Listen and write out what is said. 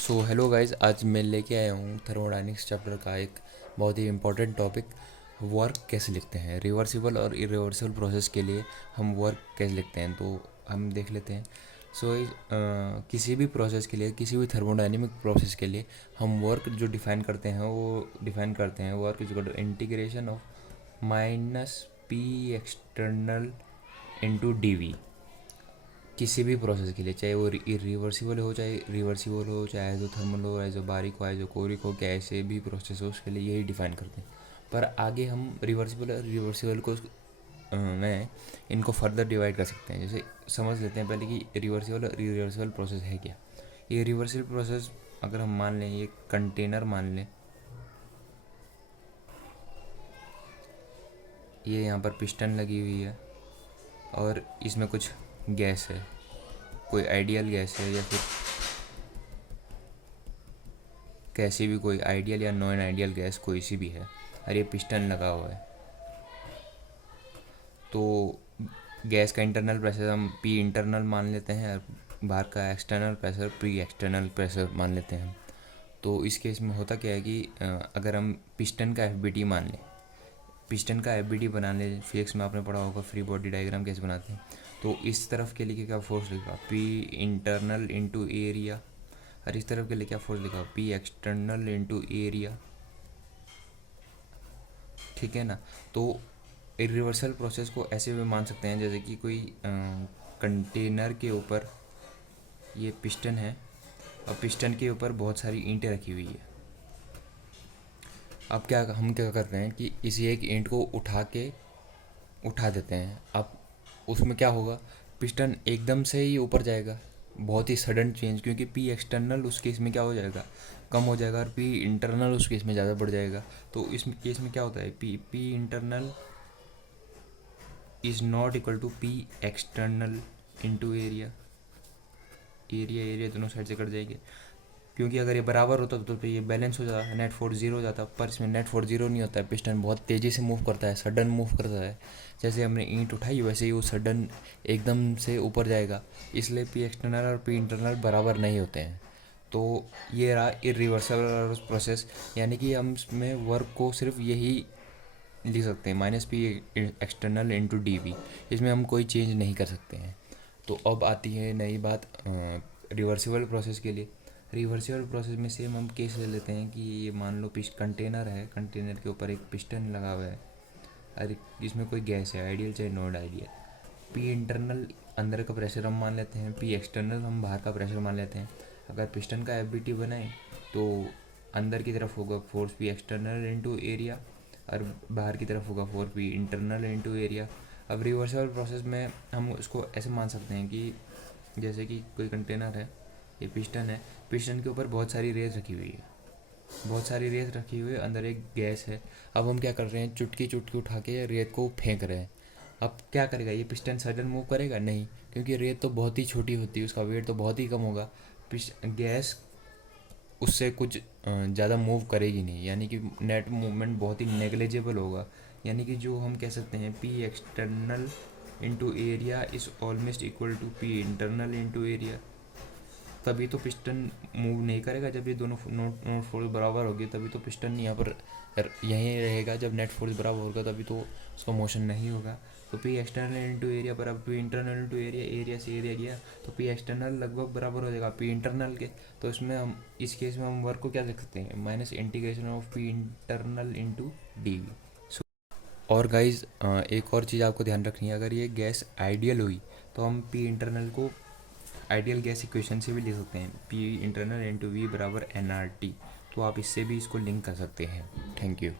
So hello guys, आज मैं लेके आया हूँ थर्मोडायनेमिक्स चैप्टर का एक बहुत ही इम्पोर्टेंट टॉपिक। वर्क कैसे लिखते हैं, रिवर्सिबल और इरिवर्सिबल प्रोसेस के लिए हम वर्क कैसे लिखते हैं, तो हम देख लेते हैं। सो किसी भी प्रोसेस के लिए, किसी भी थर्मोडायनेमिक प्रोसेस के लिए हम वर्क जो डिफाइन करते हैं वो डिफाइन करते हैं work is equal to integration of minus P external into D V. किसी भी प्रोसेस के लिए, चाहे वो रिवर्सिबल हो, चाहे रिवर्सिबल हो, चाहे जो थर्मल हो, चाहे जो बारीक हो, चाहे जो कोरिक हो, कैसे भी प्रोसेस हो उसके लिए यही डिफाइन करते हैं। पर आगे हम रिवर्सिबल और रिवर्सिबल को में इनको फर्दर डिवाइड कर सकते हैं। जैसे समझ लेते हैं पहले कि रिवर्सिबल और रिवर्सिबल प्रोसेस है क्या। ये रिवर्सिबल प्रोसेस अगर हम मान लें, ये कंटेनर मान लें, ये यहाँ पर पिस्टन लगी हुई है और इसमें कुछ गैस है, कोई आइडियल गैस है या फिर कैसी भी कोई आइडियल या नॉन आइडियल गैस कोई सी भी है, और ये पिस्टन लगा हुआ है। तो गैस का इंटरनल प्रेशर हम पी इंटरनल मान लेते हैं और बाहर का external pressure P external pressure मान लेते हैं। तो इस केस में होता क्या है कि अगर हम पिस्टन का एफ मान लें, पिस्टन का एफ बनाने, फिजिक्स में आपने पढ़ा होगा फ्री बॉडी डायग्राम कैसे बनाते हैं। तो इस तरफ के लिए क्या फोर्स लिखा, पी इंटरनल इंटू एरिया, और इस तरफ के लिए क्या फोर्स लिखा, पी एक्सटर्नल इंटू एरिया। ठीक है ना। तो इरिवर्सल प्रोसेस को ऐसे भी मान सकते हैं जैसे कि कोई कंटेनर के ऊपर ये पिस्टन है और पिस्टन के ऊपर बहुत सारी ईंटें रखी हुई है। अब हम क्या करते हैं कि इसी एक ईंट को उठा देते हैं। अब उसमें क्या होगा, पिस्टन एकदम से ही ऊपर जाएगा, बहुत ही सडन चेंज, क्योंकि पी एक्सटर्नल उस केस में क्या हो जाएगा, कम हो जाएगा, और पी इंटरनल उस केस में ज़्यादा बढ़ जाएगा। तो इस केस में क्या होता है, P internal is not equal to P external into area. Area दोनों साइड से कट जाएंगे, क्योंकि अगर ये बराबर होता तो ये बैलेंस हो जाता, नेट फोर्स जीरो हो जाता। पर इसमें नेट फोर्स जीरो नहीं होता है, पिस्टन बहुत तेज़ी से मूव करता है, सडन मूव करता है। जैसे हमने ईंट उठाई वैसे ही वो सडन एकदम से ऊपर जाएगा, इसलिए पी एक्सटर्नल और पी इंटरनल बराबर नहीं होते हैं। तो ये रहा इरिवर्सिबल प्रोसेस, यानी कि हम इसमें वर्क को सिर्फ यही लिख सकते हैं, minus P external into D V. इसमें हम कोई चेंज नहीं कर सकते हैं। तो अब आती है नई बात रिवर्सिबल प्रोसेस के लिए। रिवर्सिबल प्रोसेस में सेम हम केस ले लेते हैं कि ये मान लो कंटेनर है, कंटेनर के ऊपर एक पिस्टन लगा हुआ है और इसमें कोई गैस है, आइडियल चाहे नॉन आइडियल। पी इंटरनल अंदर का प्रेशर हम मान लेते हैं, पी एक्सटर्नल हम बाहर का प्रेशर मान लेते हैं। अगर पिस्टन का एफ बनाए तो अंदर की तरफ होगा force P external into area और बाहर की तरफ होगा force P internal into area. अब रिवर्सिबल प्रोसेस में हम उसको ऐसे मान सकते हैं कि जैसे कि कोई कंटेनर है, ये पिस्टन है, पिस्टन के ऊपर बहुत सारी रेत रखी हुई है, बहुत सारी रेत रखी हुई है, अंदर एक गैस है। अब हम क्या कर रहे हैं, चुटकी चुटकी उठा के रेत को फेंक रहे हैं। अब क्या करेगा ये पिस्टन, सडन मूव करेगा नहीं, क्योंकि रेत तो बहुत ही छोटी होती है, उसका वेट तो बहुत ही कम होगा। गैस उससे कुछ ज़्यादा मूव करेगी नहीं, यानी कि नेट मूवमेंट बहुत ही नेग्लिजिबल होगा। यानी कि जो हम कह सकते हैं P external into area is almost equal to P internal into area. तभी तो पिस्टन मूव नहीं करेगा, जब ये दोनों नोट फोर्स बराबर होगी तभी तो पिस्टन यहाँ पर यहीं रहेगा। जब नेट फोर्स बराबर होगा तभी तो उसका मोशन नहीं होगा। तो पी एक्सटर्नल इंटू एरिया बराबर P internal into area, area से एरिया गया तो पी एक्सटर्नल लगभग बराबर हो जाएगा पी इंटरनल के। तो इसमें हम इस केस में हम वर्क को क्या लिख सकते हैं, minus integration of P internal into D V. और गाइज एक और चीज़ आपको ध्यान रखनी है, अगर ये गैस आइडियल हुई तो हम पी इंटरनल को आइडियल गैस इक्वेशन से भी लिख सकते हैं, पी इंटरनल इंटू वी बराबर एन आर टी। तो आप इससे भी इसको लिंक कर सकते हैं। Thank you.